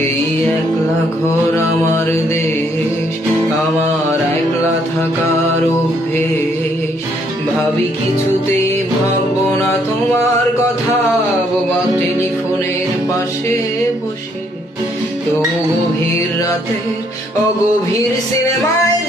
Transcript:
এই একলা ঘর আমার দেশ, আমার একলা থাকার অভ্যেস। ভাবি কিছুতেই ভাববো না তোমার কথা, বাবা টেলিফোনের পাশে বসে। তো গভীর রাতের অগভীর সিনেমায়